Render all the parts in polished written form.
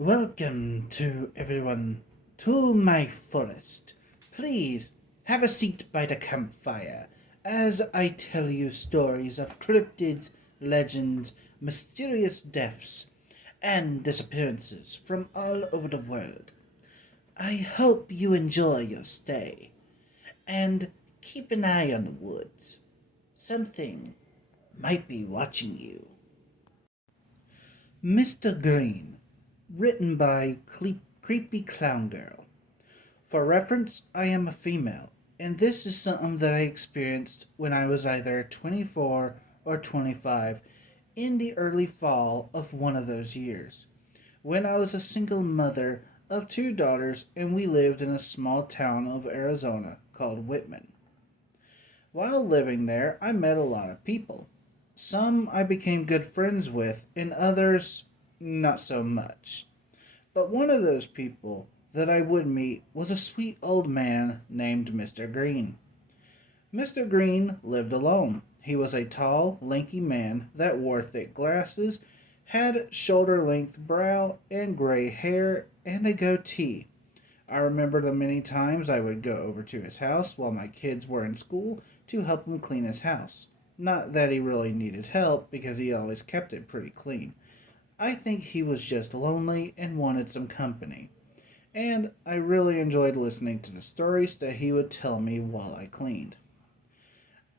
Welcome to everyone to my forest. Please have a seat by the campfire as I tell you stories of cryptids, legends, mysterious deaths, and disappearances from all over the world. I hope you enjoy your stay and keep an eye on the woods. Something might be watching you. Mr. Green, written by Creepy Clown Girl. For reference, I am a female, and this is something that I experienced when I was either 24 or 25 in the early fall of one of those years, when I was a single mother of two daughters and we lived in a small town of Arizona called Whitman. While living there, I met a lot of people. Some I became good friends with, and others not so much. But one of those people that I would meet was a sweet old man named Mr. Green. Mr. Green lived alone. He was a tall, lanky man that wore thick glasses, had shoulder length brow and gray hair, and a goatee. I remember the many times I would go over to his house while my kids were in school to help him clean his house. Not that he really needed help, because he always kept it pretty clean. I think he was just lonely and wanted some company. And I really enjoyed listening to the stories that he would tell me while I cleaned.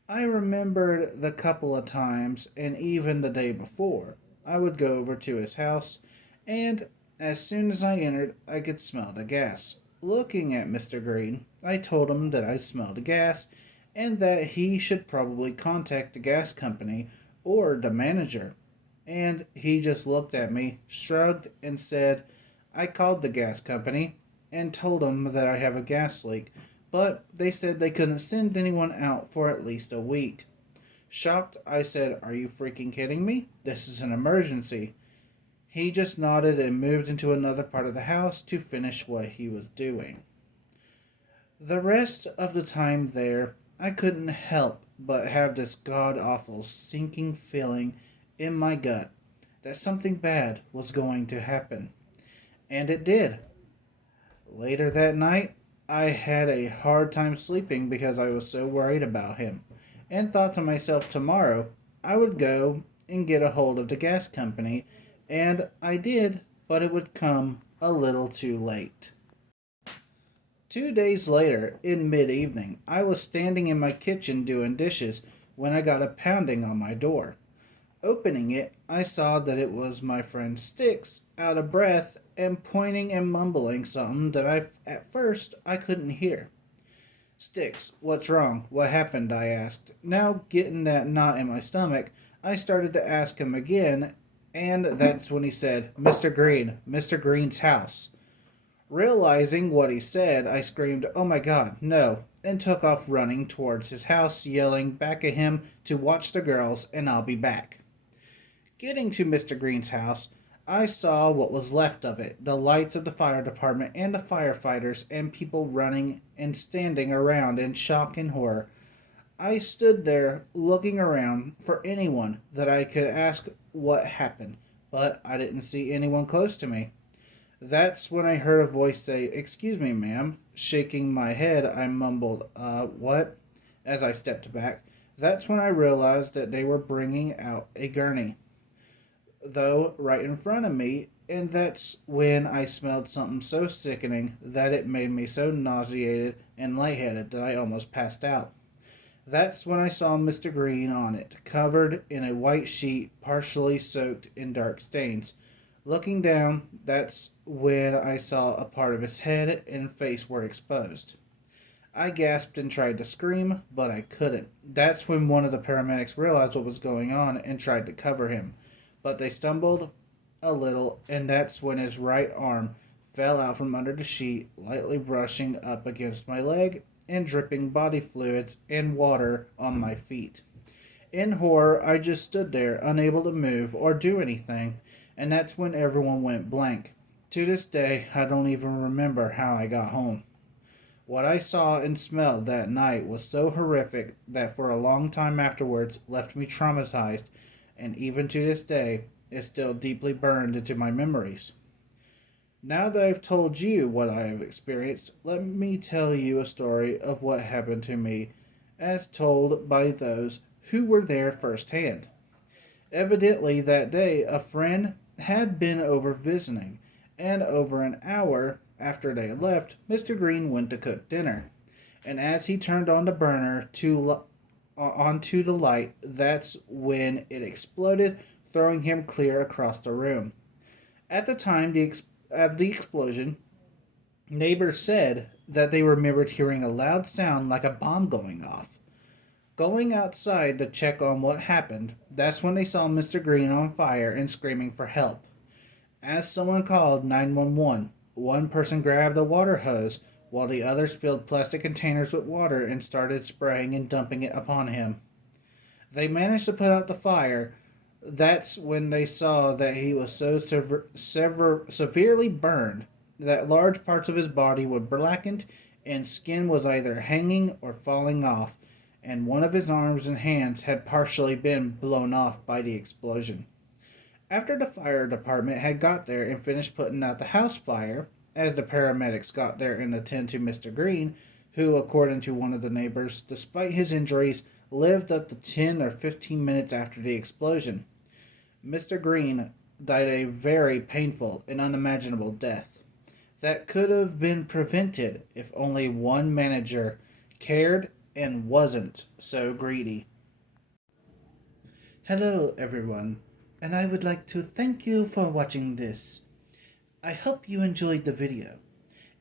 I remembered the couple of times, and even the day before, I would go over to his house, and as soon as I entered, I could smell the gas. Looking at Mr. Green, I told him that I smelled gas and that he should probably contact the gas company or the manager. And he just looked at me, shrugged, and said, I called the gas company and told them that I have a gas leak, but they said they couldn't send anyone out for at least a week. Shocked, I said, Are you freaking kidding me? This is an emergency. He just nodded and moved into another part of the house to finish what he was doing. The rest of the time there, I couldn't help but have this god awful sinking feeling in my gut that something bad was going to happen. And it did. Later that night, I had a hard time sleeping because I was so worried about him, and thought to myself tomorrow I would go and get a hold of the gas company, and I did, but it would come a little too late. 2 days later, in mid evening, I was standing in my kitchen doing dishes when I got a pounding on my door. Opening it, I saw that it was my friend Sticks, out of breath and pointing and mumbling something that at first I couldn't hear. Sticks, what's wrong? What happened? I asked. Now, getting that knot in my stomach, I started to ask him again, and that's when he said, Mr. Green, Mr. Green's house. Realizing what he said, I screamed, Oh my god, no, and took off running towards his house, yelling back at him to watch the girls and I'll be back. Getting to Mr. Green's house, I saw what was left of it, the lights of the fire department and the firefighters and people running and standing around in shock and horror. I stood there looking around for anyone that I could ask what happened, but I didn't see anyone close to me. That's when I heard a voice say, Excuse me, ma'am. Shaking my head, I mumbled, what? As I stepped back. That's when I realized that they were bringing out a gurney, though right in front of me, and that's when I smelled something so sickening that it made me so nauseated and lightheaded that I almost passed out. That's when I saw Mr. Green on it, covered in a white sheet partially soaked in dark stains. Looking down, that's when I saw a part of his head and face were exposed. I gasped and tried to scream, but I couldn't. That's when one of the paramedics realized what was going on and tried to cover him, but they stumbled a little, and that's when his right arm fell out from under the sheet, lightly brushing up against my leg and dripping body fluids and water on my feet. In horror, I just stood there, unable to move or do anything, and that's when everyone went blank. To this day, I don't even remember how I got home. What I saw and smelled that night was so horrific that for a long time afterwards left me traumatized, and even to this day is still deeply burned into my memories. Now that I've told you what I have experienced, let me tell you a story of what happened to me as told by those who were there firsthand. Evidently, that day a friend had been over visiting, and over an hour after they left, Mr. Green went to cook dinner. And as he turned on the burner onto the light, that's when it exploded, throwing him clear across the room. At the time of the explosion, neighbors said that they remembered hearing a loud sound like a bomb going off. Going outside to check on what happened, that's when they saw Mr. Green on fire and screaming for help. As someone called 911, one person grabbed a water hose while the others filled plastic containers with water and started spraying and dumping it upon him. They managed to put out the fire. That's when they saw that he was so severely burned that large parts of his body were blackened and skin was either hanging or falling off, and one of his arms and hands had partially been blown off by the explosion. After the fire department had got there and finished putting out the house fire, as the paramedics got there and attended to Mr. Green, who, according to one of the neighbors, despite his injuries, lived up to 10 or 15 minutes after the explosion. Mr. Green died a very painful and unimaginable death that could have been prevented if only one manager cared and wasn't so greedy. Hello, everyone, and I would like to thank you for watching this. I hope you enjoyed the video.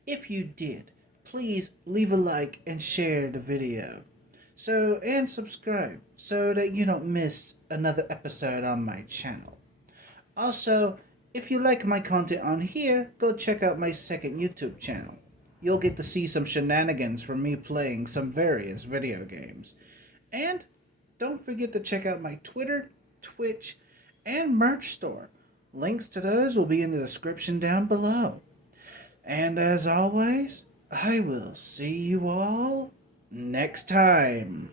If you did, please leave a like and share the video. And subscribe so that you don't miss another episode on my channel. Also, if you like my content on here, go check out my second YouTube channel. You'll get to see some shenanigans from me playing some various video games. And don't forget to check out my Twitter, Twitch, and merch store. Links to those will be in the description down below. And as always, I will see you all next time.